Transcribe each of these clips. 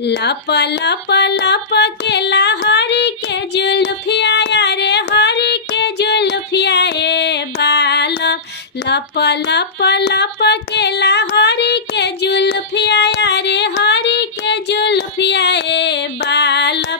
लप लप लप के लहरी के जुल्फिया रे हरी के जुल्फिया ए बालम। लप लप लप के लहरी के जुल्फिया रे हरी के जुल्फिया ए बालम।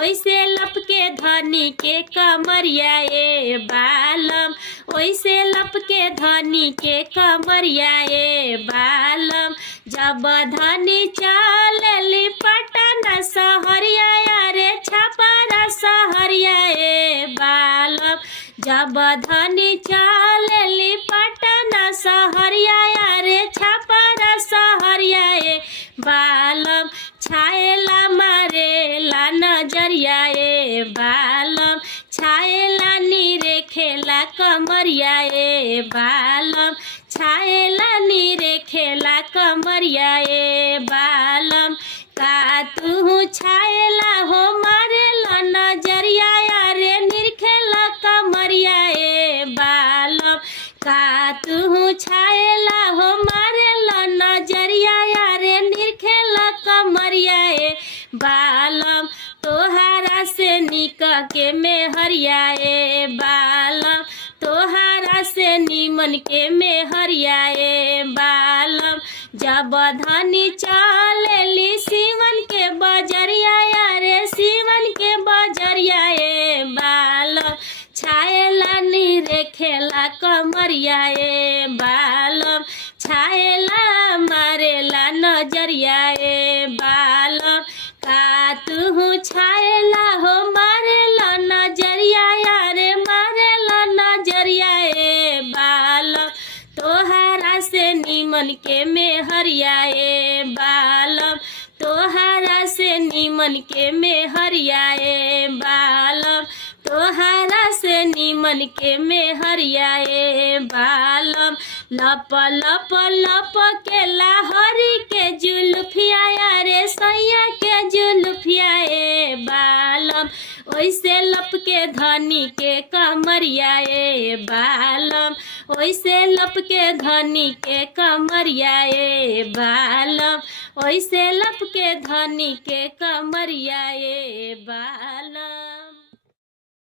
ओइसे लप के धनी के कमरिया ए बालम। ओइसे लप के धनी के कमरिया ए बालम। जब धनी चलली पटना सहरिया रे छपरा सहरिया ए बालम। जब धनी चलली पटना सहरिया रे छपरा सहरिया ए बालम। छाएला मारेला नजरिया ए बालम। छाएला नीरे खेला कमरिया ए बालम। छाएला नीरे खेला कमरिया ए बालम। का तू छाएला हो मारेला नजरिया रे निरखेला कमरिया ए बालम। का तू छाएला हो मारेला नजरिया रे निरखेला कमरिया ए बालम। तोहारा से निक के मेहरिया ए बालम। तोहारा से नीमन के मेहरिया ए बालम। जब धनी चलली सीवन के बजरिया रे सीवन के बजरिया ए बालम। छाएला नीरे खेला कमरिया ए बालम। छाएला मारेला नजरिया ए बालम। का तू छाएला हो मारेला नजरिया रे मारेला नजरिया ए बालम। तोहारा से नीमन के मेहरिया ए बालम। तोहारा से नीमन के मेहरिया ए बालम। तोहारा से नीमन के मेहरिया ए बालम। लप लप लप के लहरी के जुल्फिया रे सैया के जुल्फिया ए बालम। ओइसे लप के धनी के कमरिया ए बालम। ओइसे लप के धनी के कमरिया ए बालम। ओइसे लप के धनी के कमरिया ए बालम।